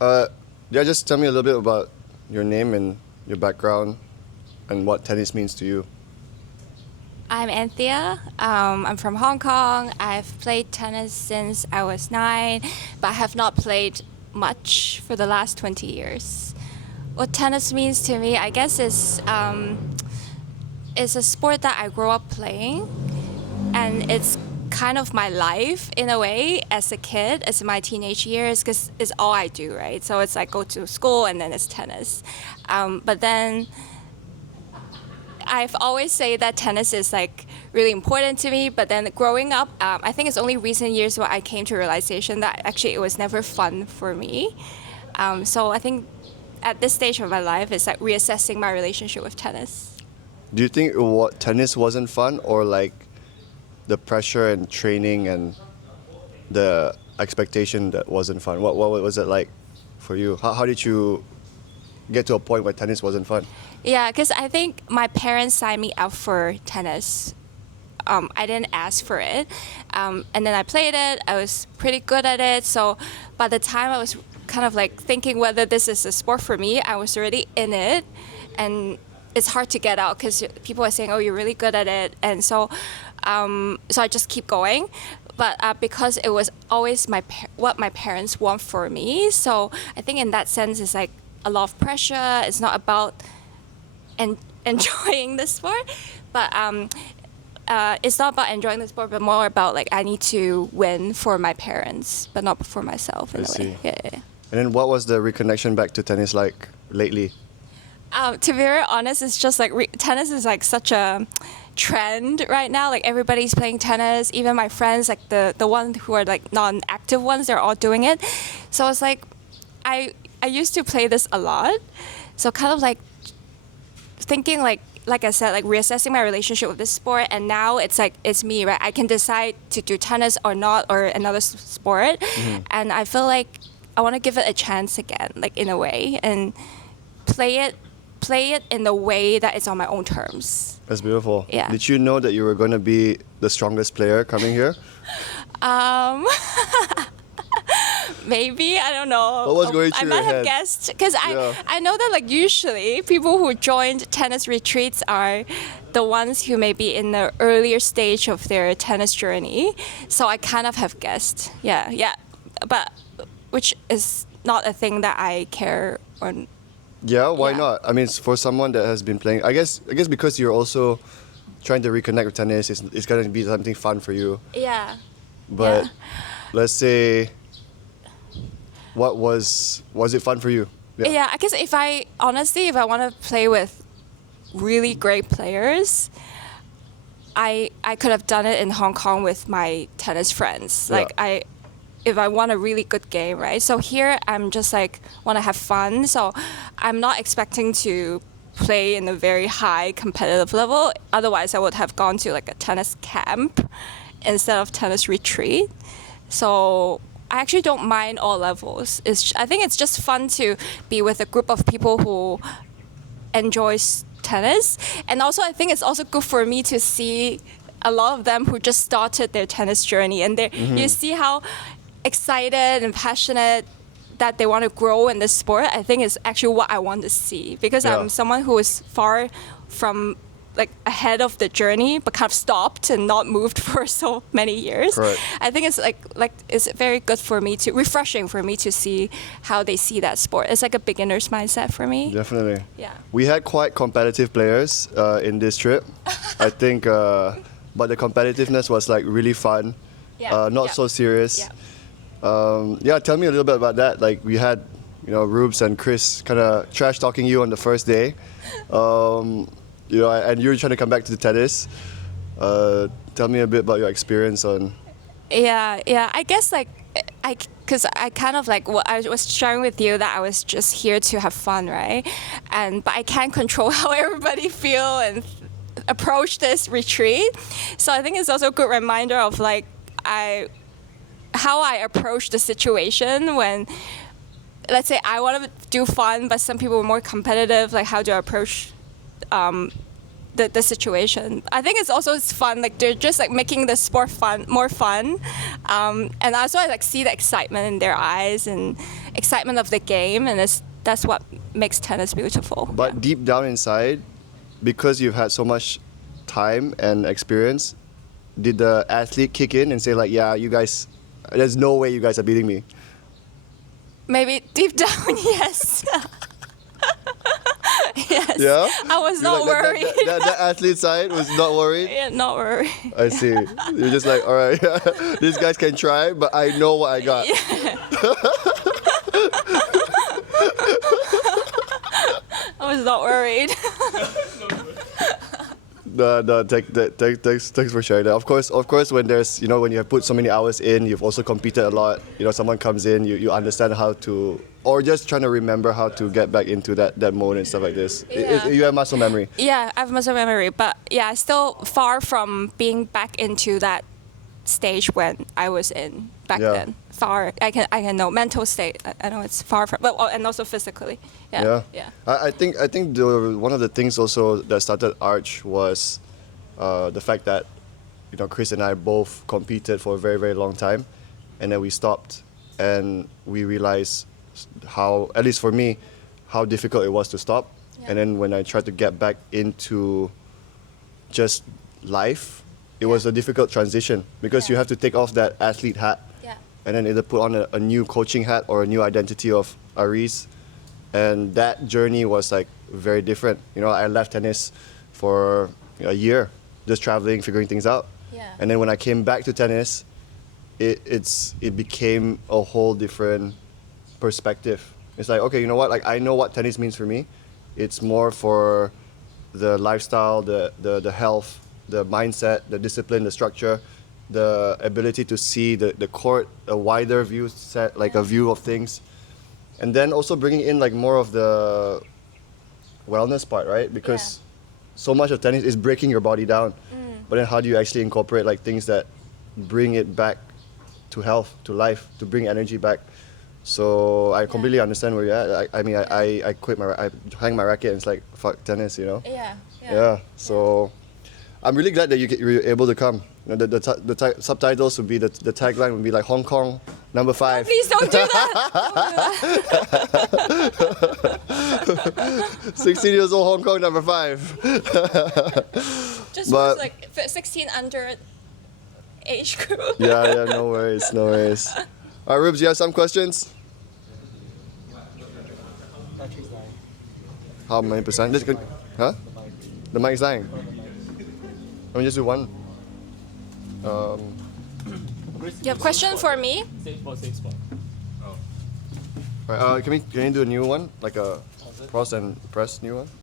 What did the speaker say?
Uh, yeah, just tell me a little bit about your name and your background and what tennis means to you. I'm Anthea. I'm from Hong Kong. I've played tennis since I was 9, but I have not played much for the last 20 years. What tennis means to me, I guess, is a sport that I grew up playing, and it's kind of my life in a way as a kid, as my teenage years, because it's all I do, right? So it's like go to school and then it's tennis. But then I've always say that tennis is like really important to me, but then growing up, I think it's only recent years where I came to realization that actually it was never fun for me. So I think at this stage of my life, it's like reassessing my relationship with tennis. Do you think what tennis wasn't fun, or like the pressure and training and the expectation that wasn't fun? What was it like for you? How did you get to a point where tennis wasn't fun? Yeah, because I think my parents signed me up for tennis. I didn't ask for it. And then I played it. I was pretty good at it. So by the time I was kind of like thinking whether this is a sport for me, I was already in it. And it's hard to get out because people are saying, oh, you're really good at it. And so I just keep going. But because it was always what my parents want for me. So I think in that sense, it's like a lot of pressure. It's not about enjoying the sport, but it's not about enjoying the sport, but more about like I need to win for my parents, but not for myself in I a see. way. Yeah. And then what was the reconnection back to tennis like lately? To be very honest, it's just like tennis is like such a trend right now. Like everybody's playing tennis. Even my friends, like the ones who are like non-active ones, they're all doing it. So it's like I used to play this a lot. So kind of like thinking like I said, like reassessing my relationship with this sport, and now it's like it's me, right? I can decide to do tennis or not, or another sport, and I feel like I want to give it a chance again, like in a way, and play it in the way that it's on my own terms. That's beautiful. Yeah. Did you know that you were going to be the strongest player coming here? Um, Maybe, I don't know. What was going I through might your have head? guessed because Yeah. I know that like usually people who joined tennis retreats are the ones who may be in the earlier stage of their tennis journey. So I kind of have guessed. Yeah. But which is not a thing that I care on. Yeah, why Yeah. not? I mean, for someone that has been playing, I guess because you're also trying to reconnect with tennis, it's going to be something fun for you. Yeah. But Yeah. let's say, was it fun for you? Yeah, I guess if I want to play with really great players, I could have done it in Hong Kong with my tennis friends. Yeah. Like if I want a really good game, right? So here I'm just like want to have fun. So I'm not expecting to play in a very high competitive level. Otherwise, I would have gone to like a tennis camp instead of tennis retreat. So I actually don't mind all levels. I think it's just fun to be with a group of people who enjoys tennis, and also I think it's also good for me to see a lot of them who just started their tennis journey, and you see how excited and passionate that they want to grow in this sport. I think is actually what I want to see, because Yeah. I'm someone who is far from like ahead of the journey, but kind of stopped and not moved for so many years. Correct. I think it's like it's very good for me refreshing for me to see how they see that sport. It's like a beginner's mindset for me. Definitely. Yeah. We had quite competitive players in this trip. I think, but the competitiveness was like really fun. Yeah. Not Yeah. so serious. Yeah. Tell me a little bit about that. Like we had, Rubes and Chris kind of trash talking you on the first day. And you were trying to come back to the tennis. Tell me a bit about your experience on. Yeah. I guess because I kind of like what I was sharing with you that I was just here to have fun, right? But I can't control how everybody feel and approach this retreat. So I think it's also a good reminder of like how I approach the situation when, let's say, I want to do fun, but some people are more competitive. Like how do I approach the situation. I think it's fun. Like they're just like making the sport more fun, and also I like see the excitement in their eyes and excitement of the game, and that's what makes tennis beautiful. But deep down inside, because you've had so much time and experience, did the athlete kick in and say like, yeah, you guys, there's no way you guys are beating me? Maybe deep down, yes. Yes. Yeah? I was You're not like, worried. That athlete side was not worried? Yeah, not worried. I see. You're just like, all right, these guys can try, but I know what I got. I was not worried. Thanks for sharing that. Of course, when there's, when you have put so many hours in, you've also competed a lot. Someone comes in, you understand how to, or just trying to remember how to get back into that mode and stuff like this. Yeah. You have muscle memory. Yeah, I have muscle memory, but yeah, still far from being back into that stage when I was in back then. Far, I can know mental state. I know it's far from, but and also physically. Yeah. I think one of the things also that started Arch was the fact that Chris and I both competed for a very, very long time, and then we stopped and we realized how, at least for me, how difficult it was to stop. Yeah. And then when I tried to get back into just life, it was a difficult transition because you have to take off that athlete hat and then either put on a new coaching hat or a new identity of Aris. And that journey was like very different. I left tennis for a year, just traveling, figuring things out. Yeah. And then when I came back to tennis, it became a whole different perspective. It's like, okay, you know what? Like I know what tennis means for me. It's more for the lifestyle, the health, the mindset, the discipline, the structure, the ability to see the court, a wider view set, like a view of things. And then also bringing in like more of the wellness part, right? Because so much of tennis is breaking your body down. But then how do you actually incorporate like things that bring it back to health, to life, to bring energy back? So I completely understand where you're at. I quit I hang my racket and it's like, fuck tennis, Yeah. So I'm really glad that you were able to come. The subtitles would be, the tagline would be like Hong Kong #5. Please don't do that. 16 years old, Hong Kong #5. Just But- was like 16 under age group. Yeah, no worries. All right, Rubes, you have some questions? Battery's dying. How many percent? Huh? The mic's dying. Let me just do one. You have a question for me? Safe spot. Right, can you do a new one? Like a pause and press new one?